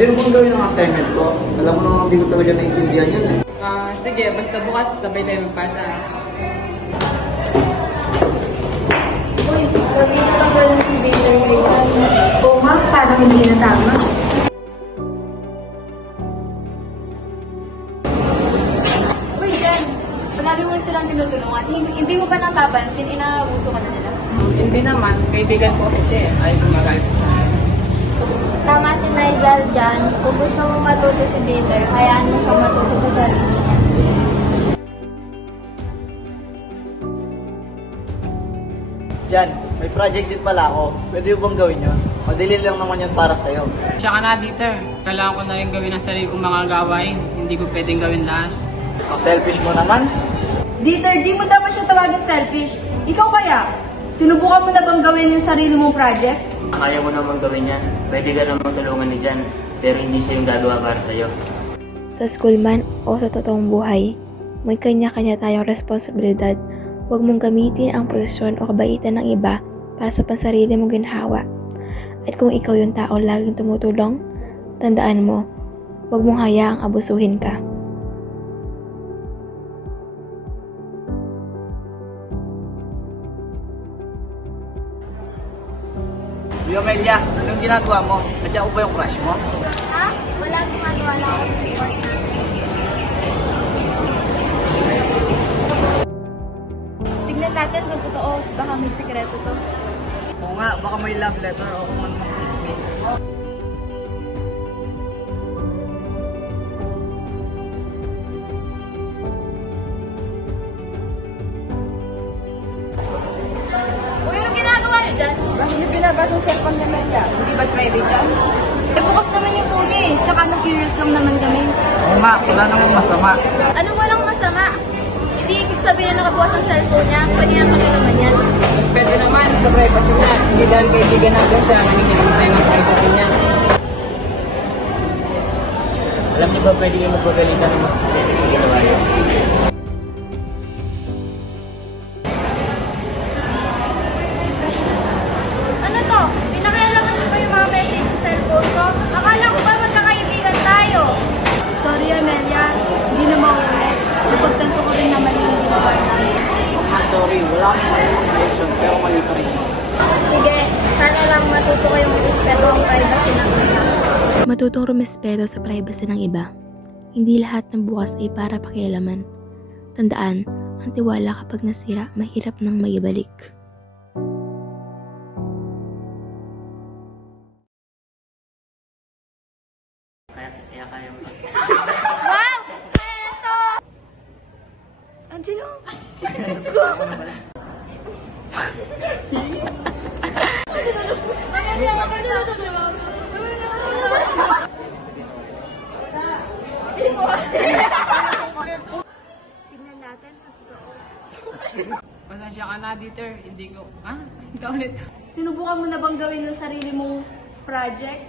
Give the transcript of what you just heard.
Pwede mo bang gawin ang assignment ko? Alam mo naman hindi ko talaga naiintindihan yun eh. Sige, basta bukas sabay tayo magpasa. Uy, kami na ang gawin ng computer ngayon. Oo nga, parang hindi na tama. Uy, Jen! Palagi mo silang tinutulungan. Hindi mo ba napapansin, inaabuso ka na nila? Hindi naman, kaibigan ko kasi siya eh. Ayaw gumagalit sa akin. Tama si Nigel dyan. Kung gusto mo matuto si Peter, hayaan mo siya matuto sa sarili niya. Jan, may project din pala ako. Pwede mo bang gawin yun? Madali lang naman yun para sa'yo. Tsaka na, Dieter. Kailangan ko na yung gawin ang sarili kong mga gawain. Hindi ko pwedeng gawin lahat. Ang selfish mo naman. Dieter, di mo dapat siya tawagin selfish. Ikaw kaya? Sinubukan mo na bang gawin yung sarili mong project? Kaya mo naman gawin yan. Pwede ka naman tulungan ni Jan, pero hindi siya yung gagawa para sa'yo. Sa school man o sa totoong buhay, may kanya-kanya tayong responsibilidad. Huwag mong gamitin ang posisyon o kabaitan ng iba para sa pansarili mong ginhawa. At kung ikaw yung tao laging tumutulong, tandaan mo, huwag mong hayaang abusuhin ka. Uy, Amelia, anong ginagawa mo? At ako ba yung crush mo? Ha? Wala gumagawa lang ako ng report na. Tignan natin kung totoo. Baka may sikreto to. Oo nga, baka may love letter o kung ano mang chismis. Uy, anong ginagawa niyo dyan? Bakit niyo binabasa ang cellphone ni Amelia? Hindi ba private yan? Eh, bukas naman yung phone eh. Tsaka na-curious lang naman kami. Oo nga, wala namang masama. Anong walang masama? Hindi ibig sabihin na nakabukas ang cellphone niya. Pwede niya pakialaman yan. Mas pwede naman sa privacy niya. Hindi dahil kaibigan natin siya, nangingilang tayo ng privacy niya. Alam niyo ba pwede kayo magpagalitan ng masasakit sa ginawa niyo? Ano to? Pinakialaman mo ba yung mga message sa cellphone ko? Akala ko ba magkakaibigan tayo? Sorry, Amelia. Hindi na mauulit. Napagtanto ko rin naman yung ginawa namin. Sorry, wala akong masamang intention, pero mali pa rin. Sige, sana lang matuto kayong respeto ang privacy ng iba. Matutong rumespeto sa privacy ng iba. Hindi lahat ng bukas ay para pakialaman. Tandaan, ang tiwala kapag nasira, mahirap nang maibalik. Kaya mo. Angelo! Tignan natin kung totoo. Pasensya ka na, Dieter. Hindi ko... Ha? Ikaw ulit. Sinubukan mo na bang gawin yung sarili mong project?